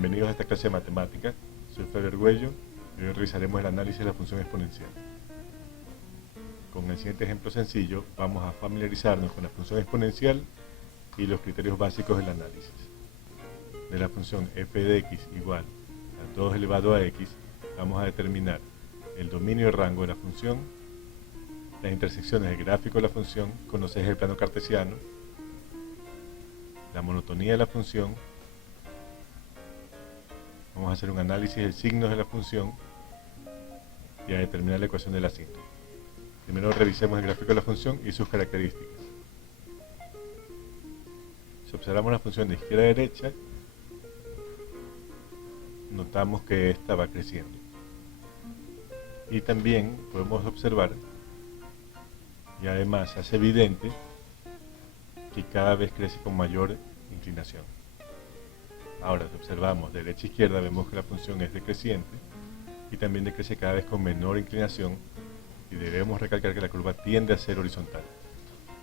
Bienvenidos a esta clase de matemática. Soy Fabio Argüello y hoy revisaremos el análisis de la función exponencial. Con el siguiente ejemplo sencillo vamos a familiarizarnos con la función exponencial y los criterios básicos del análisis. De la función f de x igual a 2 elevado a x, vamos a determinar el dominio y rango de la función, las intersecciones del gráfico de la función con los ejes del plano cartesiano, la monotonía de la función. Vamos a hacer un análisis de signos de la función y a determinar la ecuación del asíntota. Primero revisemos el gráfico de la función y sus características. Si observamos la función de izquierda a derecha, notamos que esta va creciendo. Y también podemos observar, y además hace evidente, que cada vez crece con mayor inclinación. Ahora, si observamos de derecha a izquierda, vemos que la función es decreciente y también decrece cada vez con menor inclinación, y debemos recalcar que la curva tiende a ser horizontal.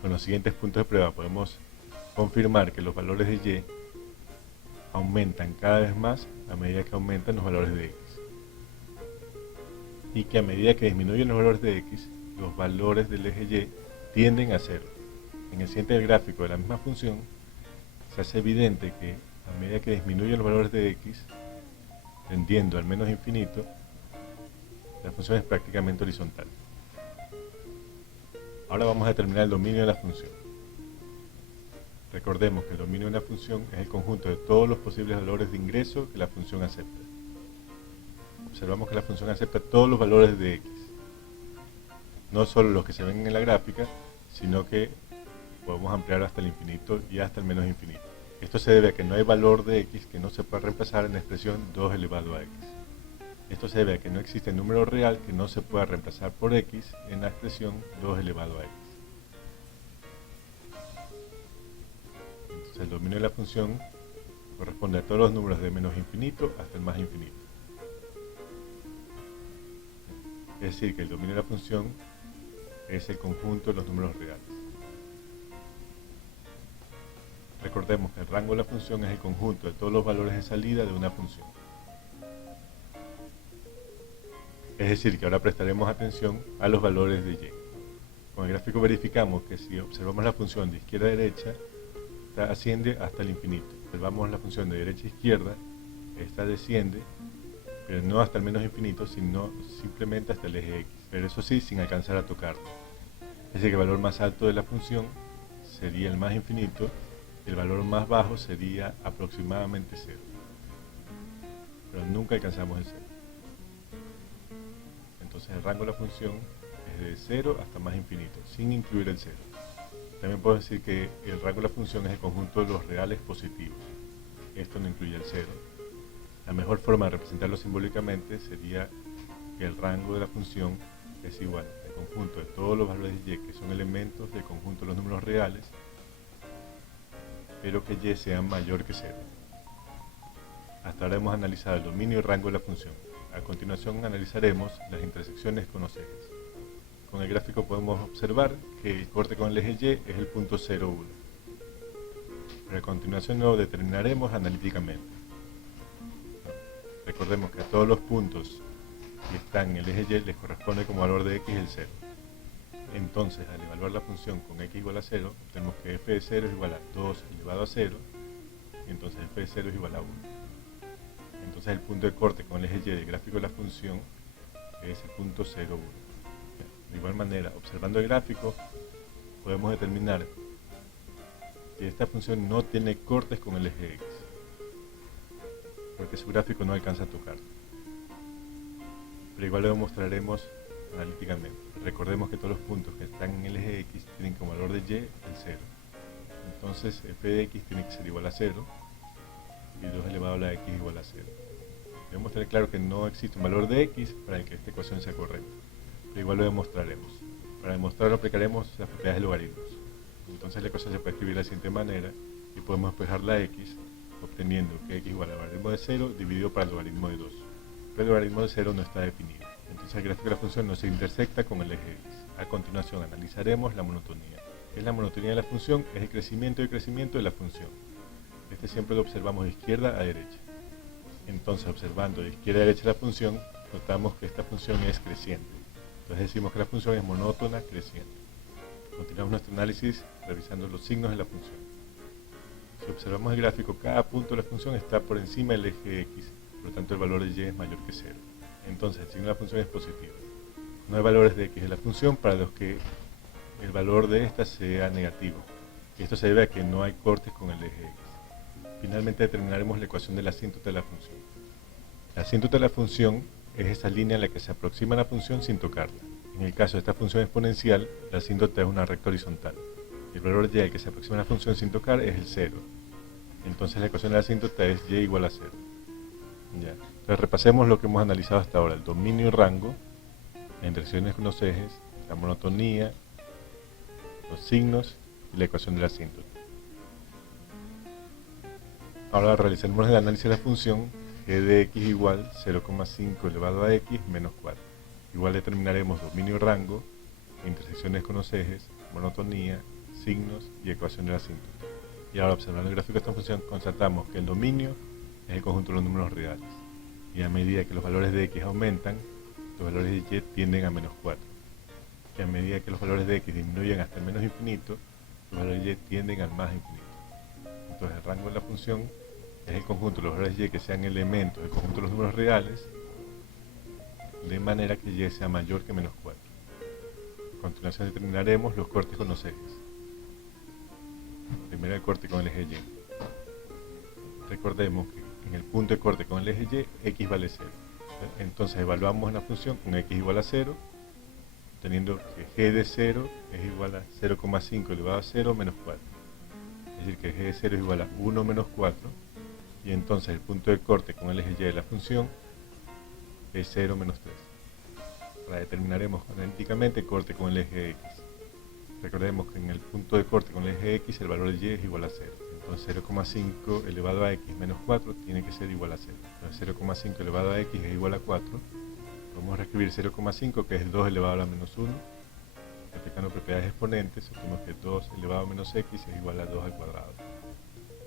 Con los siguientes puntos de prueba podemos confirmar que los valores de y aumentan cada vez más a medida que aumentan los valores de x, y que a medida que disminuyen los valores de x, los valores del eje y tienden a cero. En el siguiente gráfico de la misma función se hace evidente que a medida que disminuyen los valores de x, tendiendo al menos infinito, la función es prácticamente horizontal. Ahora vamos a determinar el dominio de la función. Recordemos que el dominio de la función es el conjunto de todos los posibles valores de ingreso que la función acepta. Observamos que la función acepta todos los valores de x, no solo los que se ven en la gráfica, sino que podemos ampliar hasta el infinito y hasta el menos infinito. Esto se debe a que no hay valor de x que no se pueda reemplazar en la expresión 2 elevado a x. Esto se debe a que no existe número real que no se pueda reemplazar por x en la expresión 2 elevado a x. Entonces el dominio de la función corresponde a todos los números de menos infinito hasta el más infinito. Es decir, que el dominio de la función es el conjunto de los números reales. Recordemos que el rango de la función es el conjunto de todos los valores de salida de una función. Es decir, que ahora prestaremos atención a los valores de y. Con el gráfico verificamos que si observamos la función de izquierda a derecha, esta asciende hasta el infinito. Observamos la función de derecha a izquierda, esta desciende, pero no hasta el menos infinito, sino simplemente hasta el eje x, pero eso sí, sin alcanzar a tocarlo. Es decir, que el valor más alto de la función sería el más infinito, y el valor más bajo sería aproximadamente 0. Pero nunca alcanzamos el 0. Entonces el rango de la función es de 0 hasta más infinito, sin incluir el 0. También puedo decir que el rango de la función es el conjunto de los reales positivos. Esto no incluye el 0. La mejor forma de representarlo simbólicamente sería que el rango de la función es igual al conjunto de todos los valores de y que son elementos del conjunto de los números reales, pero que y sea mayor que 0. Hasta ahora hemos analizado el dominio y rango de la función. A continuación analizaremos las intersecciones con los ejes. Con el gráfico podemos observar que el corte con el eje y es el punto 0, 1. Pero a continuación lo determinaremos analíticamente. Recordemos que a todos los puntos que están en el eje y les corresponde como valor de x el 0. Entonces, al evaluar la función con x igual a 0, tenemos que f de 0 es igual a 2 elevado a 0, y entonces f de 0 es igual a 1. Entonces el punto de corte con el eje y del gráfico de la función es el punto 0, 1. De igual manera, observando el gráfico, podemos determinar que esta función no tiene cortes con el eje x, porque su gráfico no alcanza a tocar. Pero igual lo demostraremos analíticamente. Recordemos que todos los puntos que están en el eje x tienen como valor de y el 0. Entonces f de x tiene que ser igual a 0 y 2 elevado a la x igual a 0. Debemos tener claro que no existe un valor de x para el que esta ecuación sea correcta, pero igual lo demostraremos. Para demostrarlo aplicaremos las propiedades de logaritmos. Entonces la ecuación se puede escribir de la siguiente manera y podemos despejar la x obteniendo que x igual al logaritmo de 0 dividido por el logaritmo de 2. Pero el logaritmo de 0 no está definido. Entonces el gráfico de la función no se intersecta con el eje x. A continuación analizaremos la monotonía. ¿Qué es la monotonía de la función? Es el crecimiento y crecimiento de la función. Este siempre lo observamos de izquierda a derecha. Entonces, observando de izquierda a derecha la función, notamos que esta función es creciente. Entonces decimos que la función es monótona creciente. Continuamos nuestro análisis revisando los signos de la función. Si observamos el gráfico, cada punto de la función está por encima del eje X, por lo tanto el valor de Y es mayor que 0. Entonces el signo de la función es positivo. No hay valores de X de la función para los que el valor de esta sea negativo. Esto se debe a que no hay cortes con el eje X. Finalmente determinaremos la ecuación de la asíntota de la función. La asíntota de la función es esa línea en la que se aproxima la función sin tocarla. En el caso de esta función exponencial, la asíntota es una recta horizontal. El valor de y al que se aproxima la función sin tocar es el 0. Entonces la ecuación de la asíntota es y igual a 0. Ya. Entonces repasemos lo que hemos analizado hasta ahora: el dominio y rango, las intersecciones con los ejes, la monotonía, los signos y la ecuación de la asíntota. Ahora realizaremos el análisis de la función g de x igual 0,5 elevado a x menos 4. Igual determinaremos dominio y rango, intersecciones con los ejes, monotonía, signos y ecuación de la asíntota. Y ahora, observando el gráfico de esta función, constatamos que el dominio es el conjunto de los números reales. Y a medida que los valores de x aumentan, los valores de y tienden a menos 4. Y a medida que los valores de x disminuyen hasta el menos infinito, los valores de y tienden al más infinito. Entonces el rango de la función es el conjunto de los valores de y que sean elementos del conjunto de los números reales, de manera que y sea mayor que menos 4. A continuación determinaremos los cortes con los ejes. Primero el corte con el eje y. Recordemos que en el punto de corte con el eje y, x vale 0. Entonces evaluamos la función con x igual a 0, teniendo que g de 0 es igual a 0,5 elevado a 0 menos 4. Es decir, que g de 0 es igual a 1 menos 4, y entonces el punto de corte con el eje y de la función es 0 menos 3. Ahora determinaremos analíticamente el corte con el eje x. Recordemos que en el punto de corte con el eje x el valor de y es igual a 0. Entonces 0,5 elevado a x menos 4 tiene que ser igual a 0. Entonces 0,5 elevado a x es igual a 4. Vamos a reescribir 0,5, que es 2 elevado a la menos 1. Aplicando propiedades exponentes, obtenemos que 2 elevado a menos x es igual a 2 al cuadrado.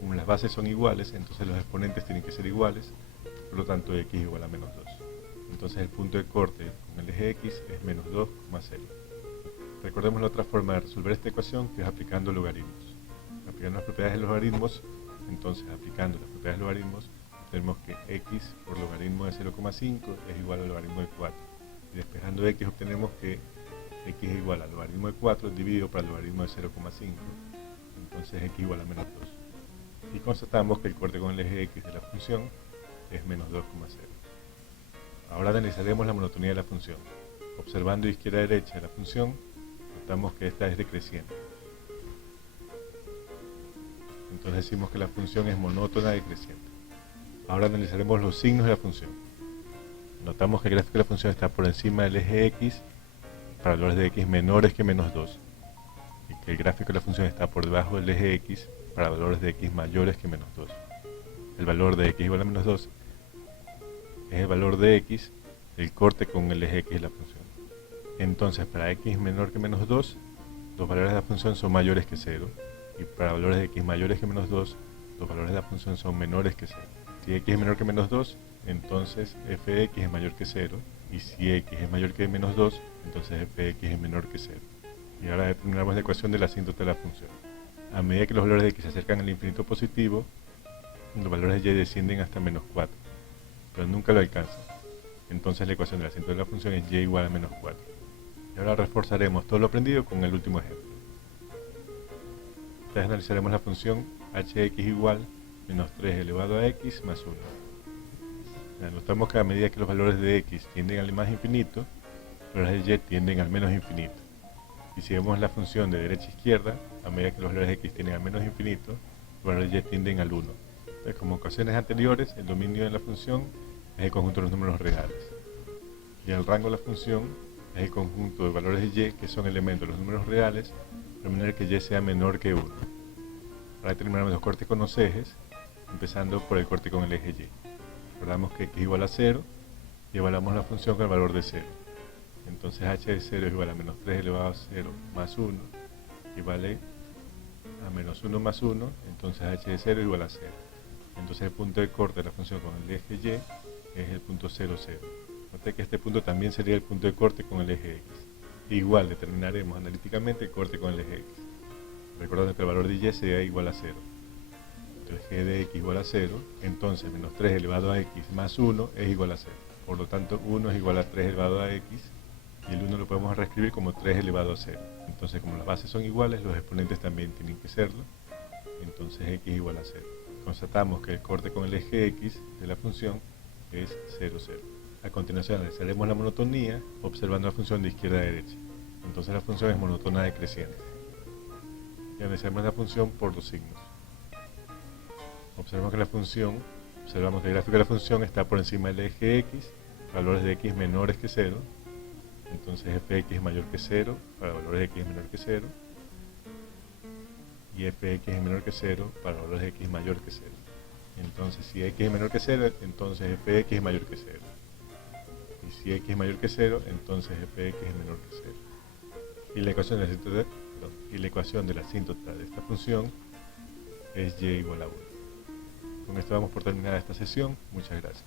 Como las bases son iguales, entonces los exponentes tienen que ser iguales, por lo tanto x es igual a menos 2. Entonces el punto de corte con el eje x es menos 2,0. Recordemos la otra forma de resolver esta ecuación, que es aplicando logaritmos. Aplicando las propiedades de los logaritmos, entonces aplicando las propiedades de logaritmos, tenemos que x por logaritmo de 0,5 es igual al logaritmo de 4. Y despejando x obtenemos que x es igual al logaritmo de 4 dividido por el logaritmo de 0,5. Entonces x igual a menos 2. Y constatamos que el corte con el eje x de la función es menos 2,0. Ahora analizaremos la monotonía de la función. Observando de izquierda a derecha de la función, notamos que esta es decreciente. Entonces decimos que la función es monótona decreciente. Ahora analizaremos los signos de la función. Notamos que el gráfico de la función está por encima del eje x para valores de x menores que menos 2. Y que el gráfico de la función está por debajo del eje x para valores de x mayores que menos 2. El valor de x igual a menos 2 es el valor de x, el corte con el eje x de la función. Entonces para x menor que menos 2, los valores de la función son mayores que 0. Y para valores de x mayores que menos 2, los valores de la función son menores que 0. Si x es menor que menos 2, entonces f de x es mayor que 0. Y si x es mayor que menos 2, entonces f de x es menor que 0. Y ahora determinamos la ecuación de la asíntota de la función. A medida que los valores de x se acercan al infinito positivo, los valores de y descienden hasta menos 4, pero nunca lo alcanzan. Entonces la ecuación de la asíntota de la función es y igual a menos 4. Y ahora reforzaremos todo lo aprendido con el último ejemplo. Entonces analizaremos la función hx igual menos 3 elevado a x más 1. Notamos que a medida que los valores de x tienden al más infinito, los valores de y tienden al menos infinito. Y si vemos la función de derecha a izquierda, a medida que los valores de x tienden al menos infinito, los valores de y tienden al 1. Entonces, como en ocasiones anteriores, el dominio de la función es el conjunto de los números reales. Y el rango de la función es el conjunto de valores de y que son elementos de los números reales, de manera que y sea menor que 1. Ahora determinamos los cortes con los ejes, empezando por el corte con el eje y. Recordamos que x es igual a 0 y evaluamos la función con el valor de 0. Entonces h de 0 es igual a menos 3 elevado a 0 más 1, equivale a menos 1 más 1, entonces h de 0 es igual a 0. Entonces el punto de corte de la función con el eje y es el punto 0, 0. Note que este punto también sería el punto de corte con el eje x. Igual determinaremos analíticamente el corte con el eje x. Recordando que el valor de y sea igual a 0. Entonces g de x igual a 0, entonces menos 3 elevado a x más 1 es igual a 0. Por lo tanto 1 es igual a 3 elevado a x, y el 1 lo podemos reescribir como 3 elevado a 0. Entonces como las bases son iguales, los exponentes también tienen que serlo. Entonces x igual a 0. Constatamos que el corte con el eje x de la función es 0, 0. A continuación analizaremos la monotonía observando la función de izquierda a derecha. Entonces la función es monótona decreciente. Y analizamos la función por los signos. Observamos que el gráfico de la función está por encima del eje x, valores de x menores que 0. Entonces fx es mayor que 0 para valores de x menor que 0. Y fx es menor que 0 para valores de x mayor que 0. Entonces si x es menor que 0, entonces fx es mayor que 0. Y si x es mayor que 0, entonces fx es menor que 0. Y la ecuación de la asíntota de esta función es y igual a 1. Con esto damos por terminada esta sesión. Muchas gracias.